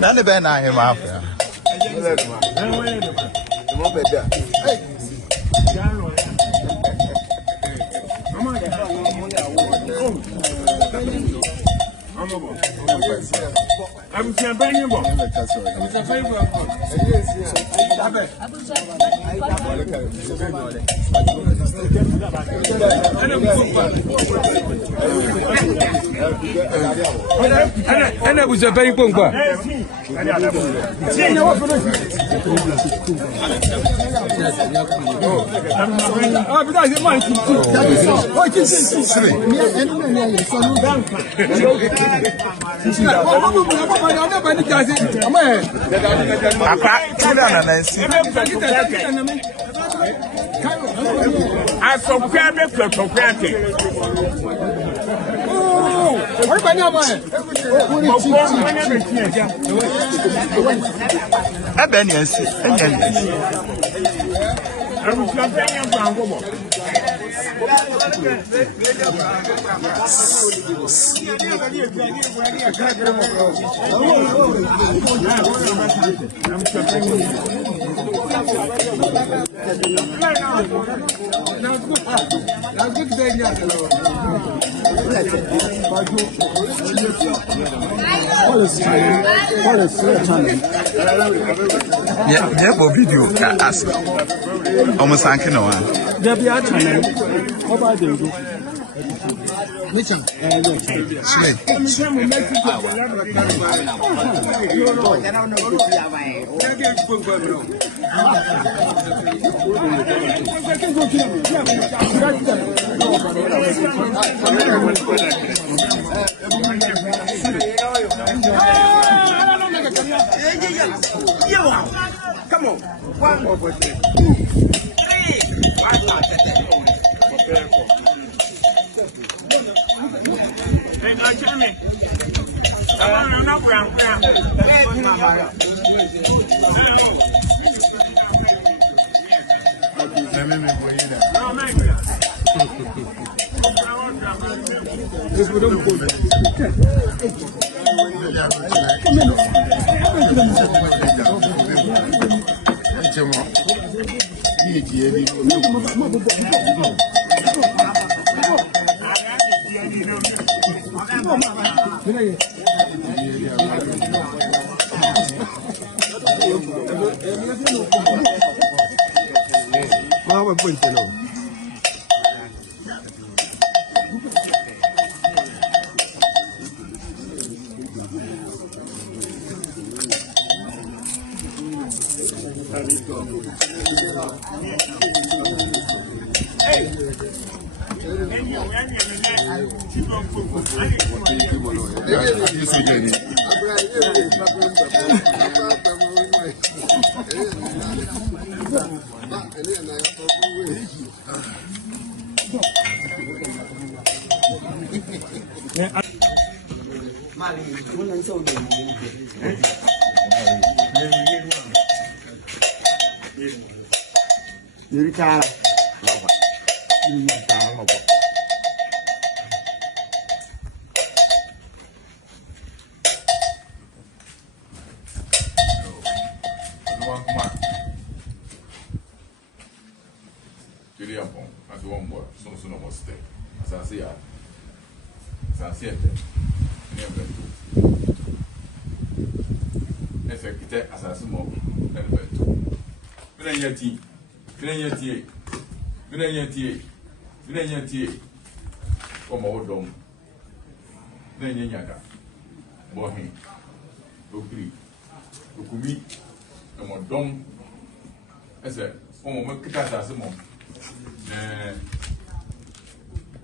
None of them are him after. I'm champagne. And I was a very good one. I saw crab for granted. Yeah, video ask. Almost thanking no one. There be a channel. How about you? Come on. 1 more question.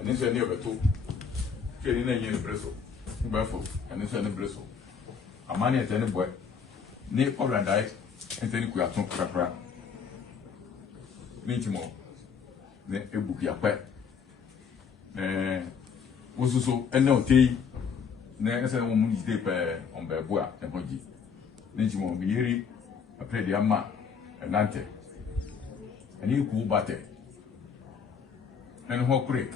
and this is near the two. Getting a year bristle. Buffalo, and this is a bristle. A man at any boy. Near Poland died, and then we are talking crap. Minchimo. Ne ebuki apẹ wososo ene otei na ese wo mu jide pe on be bo a e hoji nti mo mi yiri apẹ de ama enante eni ku bate ene ho kure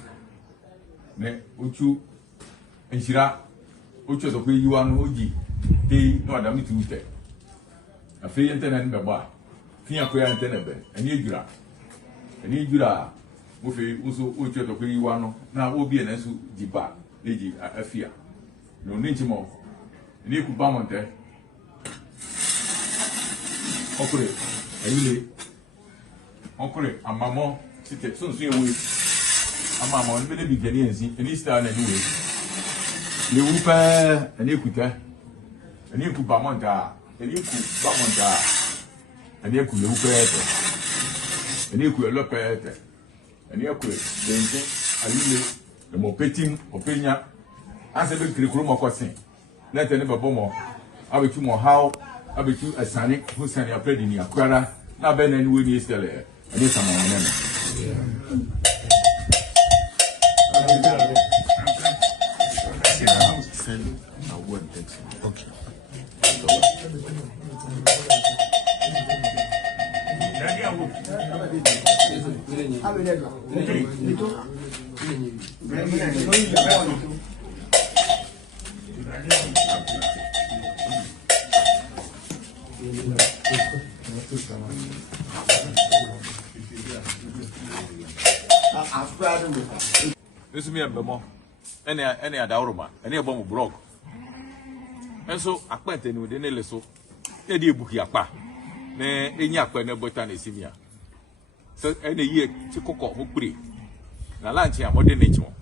ne ochu enhira ochu to ko yiwa no oji dei no adam ti ute afi yente na be bo a fi akoya yente na be eni ejura mo fe uso ocho to kwi wano na obi na so diba leji afia no nintimo ni ku ba monte okure amamo site so ewe amamo ni be bi gani ensi eni star na niwe le wupa eni kuta eni ku ba monta eni ku le wupa eni ku elopete eni ku dente alile le mo petim openya ase be kirikuru mo kwasin na tene bebo mo abetu mo how abetu asane husani apredi ni akwara na be na ni we ni estele eni sama mo nene Okay. This me abemo any adawroma any abom blog enso akpente ni de nele so e de ebuki apa na enyi akpa na bota na esimia so ene yie ti kokko ho pure na lanchi amode nechimo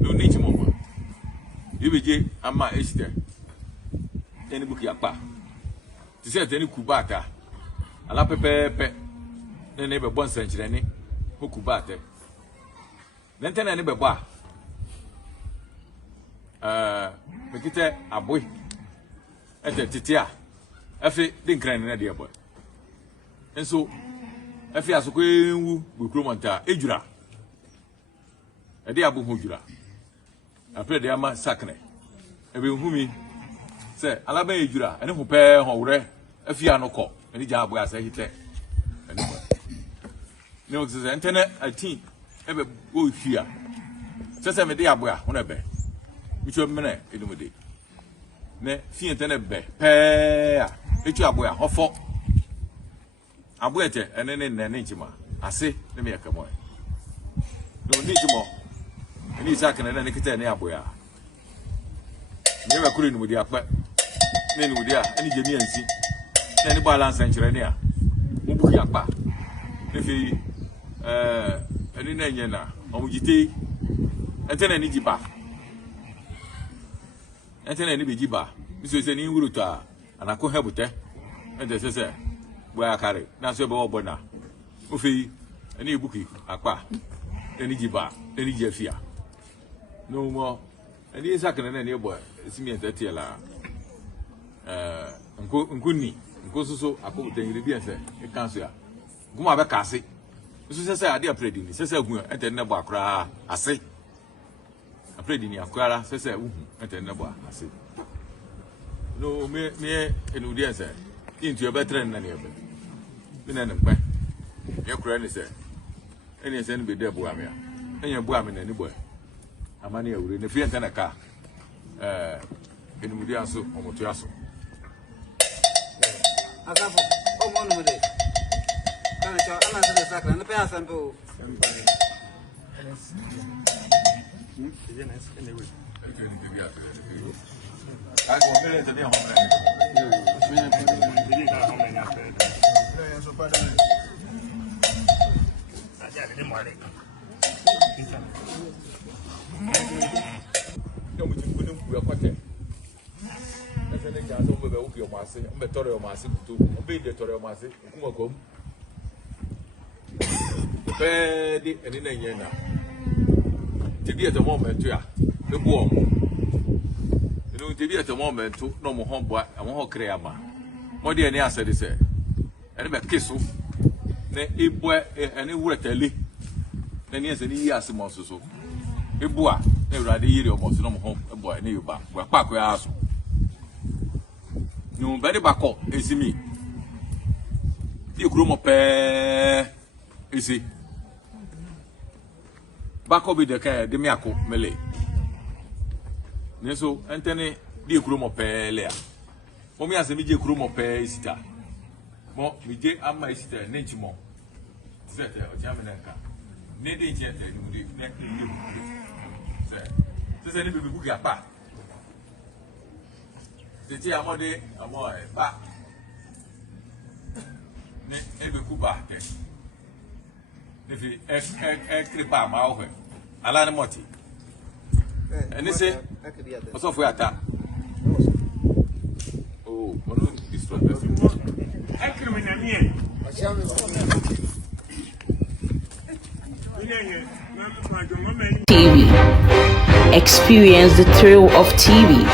no nechimo mo ibeje ama esite ene buki apa ti se teni kubata ala pepepe ne be bon sanchire ni ho kubata nentena ne be bo mekite aboy ete titia afi dinkran na de boy enso afi asoko enwu bukromanta ejura ede abu hojura apre de ama sakne ebe humi se alaba ejura ene ho pe howre afi anoko ene ja aboy asa hite ene boy ne o se entene atin ebe go hia se me de aboy a ho ebe bicho mene edumede ne fiente ne be pe a etu aboya hofo aboyete ene ne nchima ase ne me yakamo no nchimo eni sakene ne kita ne aboya ne ba kure numudi apa ne numudi a eni jemi ansi ne balance nchire ne a mubu yakpa ne fi eni na nye na omujite entene ni jiba entene ni bijiba biso se ni wuru to anako hebute ente sese bo akare na so be obona ofi eni ibuki akpa eni jiba eni jefia no mo eni sakene na ni boy esimi ente la nko suso akobute yiri bi ense e kanso ya guma be kase biso sese ade apredi ni sese gu ente ne bo akra ase apredi ni akwara sese uhu ente ne bo ase no me enudiense into be trend na ebe me na npe ye kura ni se eni se ni be de bo amia enye bo amia na ni boy amani ya wure ne fi ente na ka enudia so omoto aso Asafo, o mo no de. Kana cha ana se sakra, ne pe asampo. be at the moment, yeah. The bomb. You know, to be at the moment, no more homeboy, and one creama. More dear, I said, say, and a kiss. Then it boy, and it would tell you. Then yes, and he asked him also so. A boy, they were the year almost no home, a boy, near back, where Park we asked. No, very back up, is me. You groom up, is he? Back up with the car, the Miako, Malay. Neso, Anthony, be a groom of Pelea. For me, as a media groom of Pesta. More, we did am my sister, nature more. Set a Jamanaka. Neddy jet, and we neck you. Says any book apart. The Tiamode, a boy, back. Every Cuba. If he actually palm out, Alana Motti. And they say, what's off where I tap? Oh, one destroy the TV. Experience the thrill of TV.